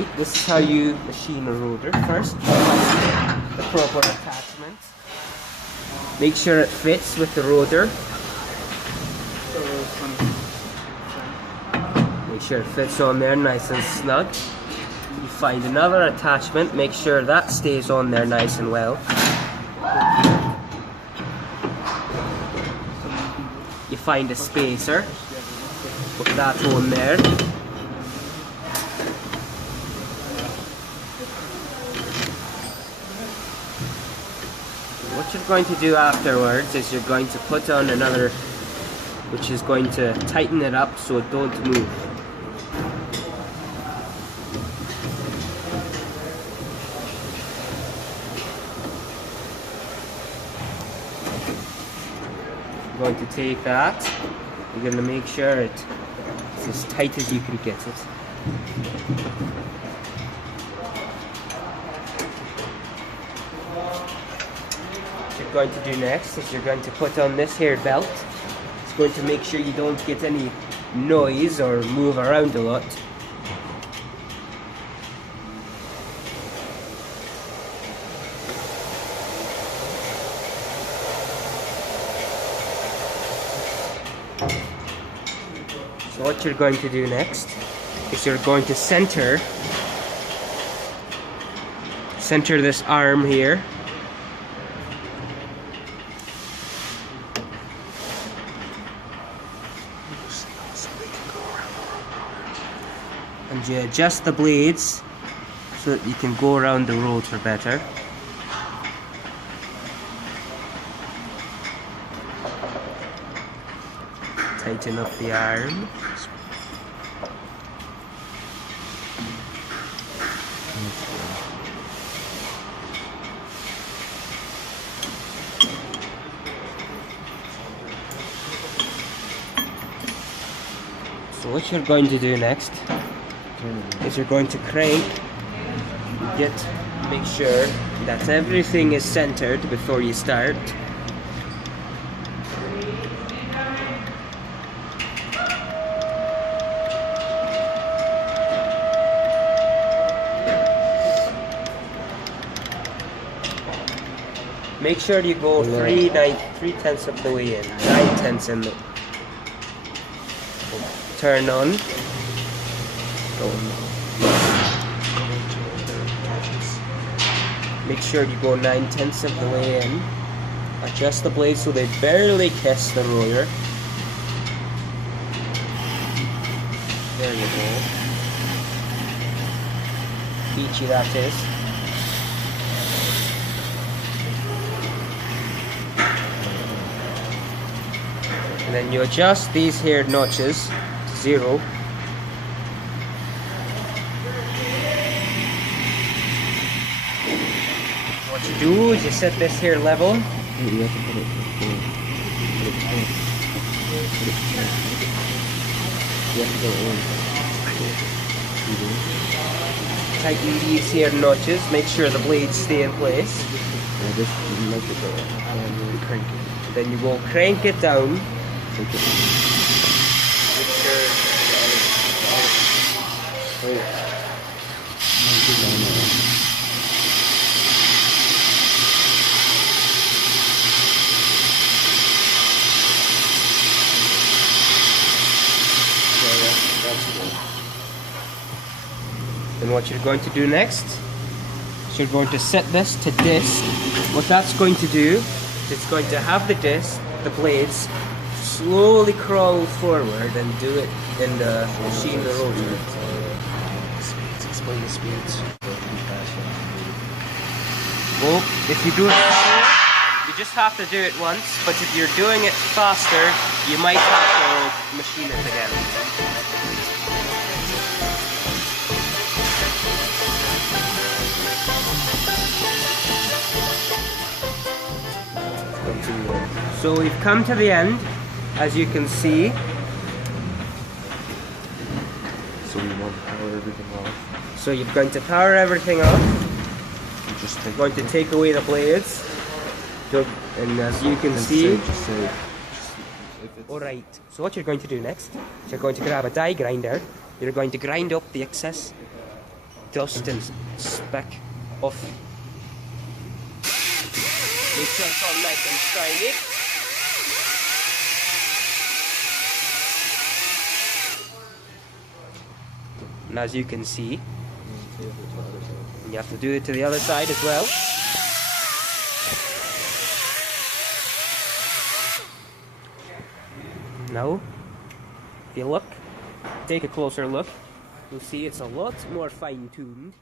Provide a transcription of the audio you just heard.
Alright, this is how you machine a rotor. First, you find the proper attachment. Make sure it fits with the rotor. Make sure it fits on there nice and snug. You find another attachment, make sure that stays on there nice and well. You find a spacer, put that on there. What you're going to do afterwards is you're going to put on another, which is going to tighten it up so it don't move. You're going to take that, you're going to make sure it's as tight as you can get it. What you're going to do next is you're going to put on this here belt. It's going to make sure you don't get any noise or move around a lot. So what you're going to do next is you're going to center this arm here. And you adjust the blades so that you can go around the rotor better. Tighten up the arm. So what you're going to do next is you're going to crank, make sure that everything is centered before you start. Make sure you go 3/10 of the way in, 9/10 in the turn on. Make sure you go 9/10 of the way in. Adjust the blades so they barely kiss the rotor. There you go. Peachy that is. And then you adjust these here notches to 0. What you do is you set this here level. You have to put it tight. You have to go in. Tighten these here notches, make sure the blades stay in place. Yeah, just make it go and really crank it. Then you go crank it down. Make it. Then what you're going to do next is you're going to set this to disc. What that's going to do is it's going to have the disc, the blades, slowly crawl forward and do it in the machine, the rotor. Explain the speeds. Well, if you do it slow, you just have to do it once, but if you're doing it faster, you might have to machine it again. So we've come to the end, as you can see. So we want to power everything off. So you're going to power everything off. You're going to take away the blades. And as you can see... Alright, so what you're going to do next is you're going to grab a die grinder. You're going to grind up the excess dust and speck off. Make sure it's all nice and shiny. And as you can see, you have to do it to the other side as well. Now, if you look, take a closer look, you'll see it's a lot more fine-tuned.